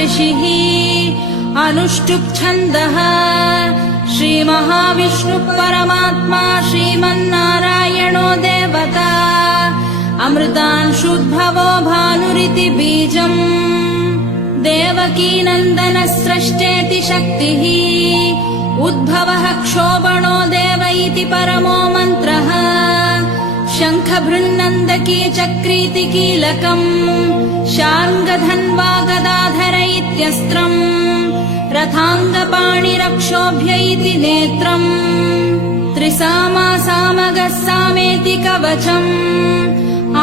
ऋषिः अनुष्टुप् छन्दः श्रीमहाविष्णुः परमात्मा श्रीमन्नारायणो देवता अमृतांशुद्भवो भानुरिति बीजम् देवकीनन्दनस्रष्टेति शक्तिः उद्भवः क्षोभणो देव इति परमो मन्त्रः शङ्खभृन्नन्दकी चक्रीति कीलकम् शार्ङ्गधन्वा गदाधर इत्यस्त्रम् रथाङ्गपाणिरक्षोभ्य इति नेत्रम् त्रिसामा सामगः सामेति कवचम्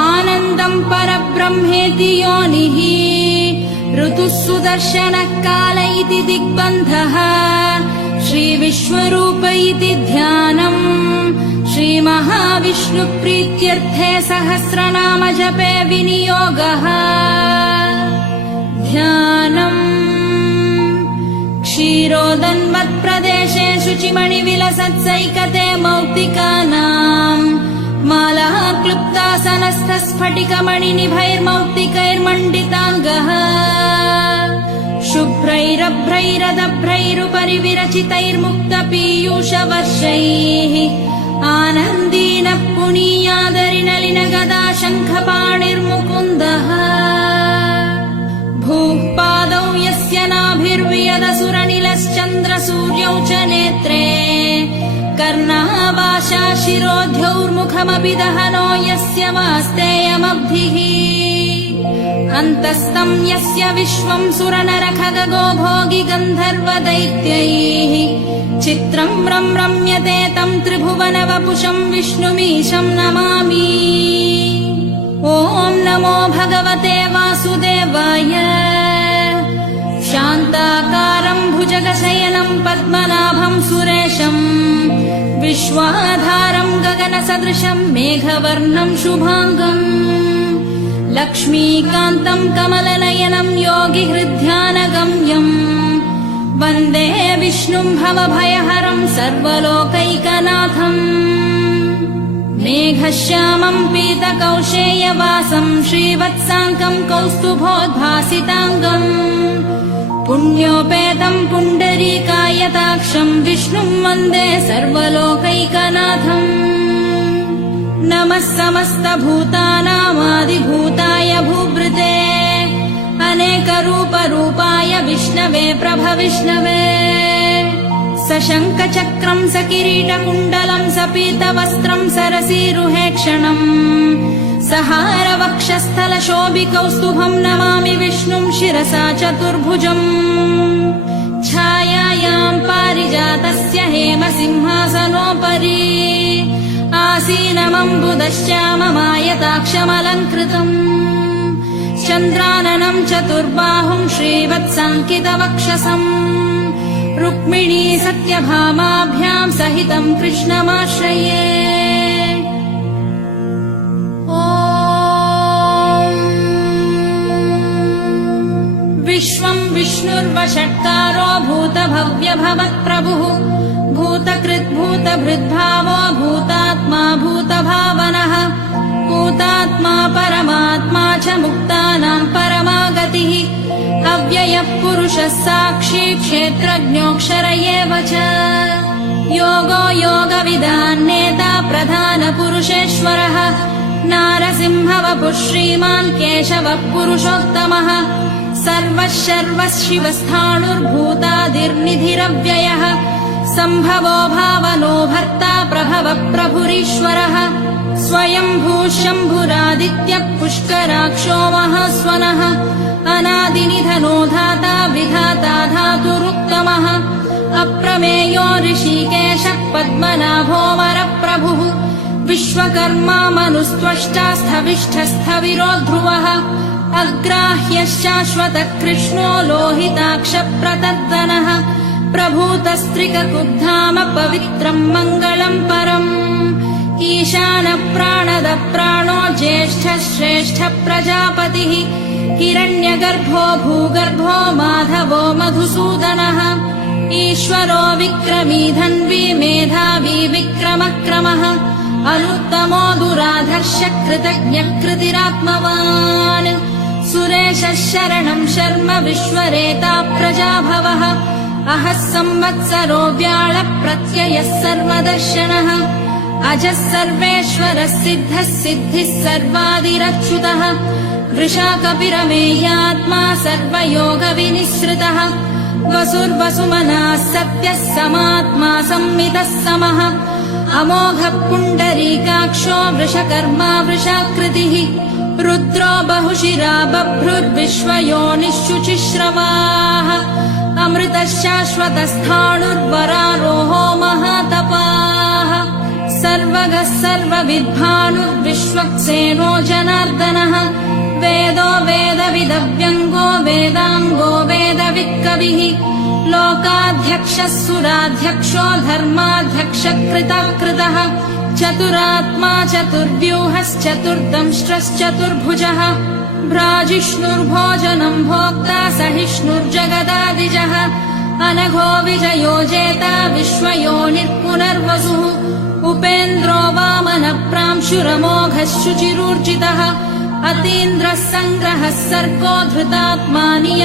आनन्दम् परब्रह्मेति योनिः ऋतुः सुदर्शनः काल इति दिग्बन्धः श्रीविश्वरूप इति ध्यानम् श्रीमहाविष्णुप्रीत्यर्थे सहस्रनाम जपे विनियोगः ध्यानम् क्षीरोदन्वत्प्रदेशे शुचिमणिविलसत्सैकते मौक्तिकानाम् मालः क्लुप्तासनस्थस्फटिकमणिनिभैर्मौक्तिकैर्मण्डिताङ्गः शुभ्रैरभ्रैरदभ्रैरुपरि विरचितैर्मुक्तपीयूषवर्षैः आनन्दीन पुनीयादरिनलिन गदा शङ्खपाणिर्मुकुन्दः भूः पादौ यस्य नाभिर्वियदसुरनिलश्चन्द्रसूर्यौ च नेत्रे कर्णावाशा शिरोध्यौर्मुखमपि दहनो यस्य वास्तेयमब्धिः अन्तस्तम् यस्य विश्वम् सुरनरखगो भोगि गन्धर्वदैत्यैः चित्रम् रम्यते तम् त्रिभुवनवपुषम् विष्णुमीशम् नमामि। ॐ नमो भगवते वासुदेवाय। शान्ताकारम् भुजगशयनम् पद्मनाभम् सुरेशम् विश्वाधारम् गगनसदृशम् मेघवर्णम् शुभाङ्गम् लक्ष्मीकान्तम् कमलनयनम् योगिहृद्ध्यानगम्यम् वन्दे विष्णुम् भवभयहरम् सर्वलोकैकनाथम् मेघश्यामम् पीतकौशेयवासम् श्रीवत्साङ्कम् कौस्तुभोद्भासिताङ्गम् पुण्योपेतम् पुण्डरीकायताक्षम् विष्णुम् वन्दे सर्वलोकैकनाथम् नमः समस्तभूतानामादिभूताय भूभृते अनेकरूपरूपाय विष्णवे प्रभविष्णवे सशङ्खचक्रम् सकिरीटकुण्डलम् सपीतवस्त्रम् सरसीरुहेक्षणम् सहारवक्षस्थलशोभिकौस्तुभम् नमामि विष्णुम् शिरसा चतुर्भुजम् छायायाम् पारिजातस्य हेमसिंहासनोपरि आसीनमम्बुदश्चाममायताक्षमलङ्कृतम् चन्द्राननम् चतुर्बाहुम् श्रीवत्साङ्कितवक्षसम् रुक्मिणी सत्यभामाभ्याम् सहितम् कृष्णमाश्रये। विश्वम् विष्णुर्वषट्कारो भूतभव्यभवत्प्रभुः भूतकृद्भूतभृद्भावो भूतात्मा भूतभावनः भूतात्मा परमात्मा च मुक्तानाम् परमागतिः अव्ययः पुरुषः साक्षी क्षेत्रज्ञोऽक्षर एव च योगो योगविदान्नेता प्रधानपुरुषेश्वरः नारसिंहवपुः श्रीमान् केशवः पुरुषोत्तमः सर्वः शर्वः शिवस्थाणुर्भूतादिर्निधिरव्ययः सम्भवो भावनो भर्ता प्रभवः प्रभुरीश्वरः स्वयम्भूः शम्भुरादित्यः पुष्कराक्षो महास्वनः अनादिनिधनो धाता विधाता धातुरुत्तमः अप्रमेयो ऋषिकेशः पद्मनाभो वरप्रभुः विश्वकर्मा मनुस्त्वष्टास्थविष्ठस्थविरो ध्रुवः अग्राह्यश्शाश्वतः कृष्णो लोहिताक्षप्रतर्दनः प्रभूतस्त्रिककुब्धाम पवित्रम् मङ्गलम् परम् ईशानः प्राणदः प्राणो ज्येष्ठः श्रेष्ठः प्रजापतिः हिरण्यगर्भो भूगर्भो माधवो मधुसूदनः ईश्वरो विक्रमी धन्वी मेधावी विक्रमक्रमः अनुत्तमो दुराधर्ष कृतज्ञः कृतिरात्मवान् सुरेशः शरणं शर्म विश्वरेता प्रजाभवः अहः संवत्सरो व्याळप्रत्ययः सर्वदर्शनः अजः सर्वेश्वरः सिद्धः सिद्धिः सर्वादिरच्युतः वृषाकपिरमेयात्मा सर्वयोगविनिःसृतः वसुर्वसुमनः सत्यः समात्मा संमितः समः अमोघः पुण्डरीकाक्षो वृषकर्मा वृषाकृतिः रुद्रो बहुशिरा बभ्रुर्विश्वयोनिः शुचिश्रवाः अमृतः शाश्वतस्थाणुर्वरारोहो महातपाः सर्वगः सर्वविद्भानुर्विश्वक्सेनो जनार्दनः वेदो वेदविदव्यङ्गो वेदाङ्गो वेदवित्कविः लोकाध्यक्षः सुराध्यक्षो धर्माध्यक्षकृतः चतुरात्मा चतुर्व्यूहश्चतुर्दंष्ट्रश्चतुर्भुजः भ्राजिष्णुर्भोजनम् भोक्ता सहिष्णुर्जगदादिजः अनघो विजयो जेता विश्वयोनिर्पुनर्वसुः उपेन्द्रो वामनप्रांशुरमोघः शुचिरूर्जितः अतीन्द्रः सङ्ग्रहः सर्गो धृतात्मा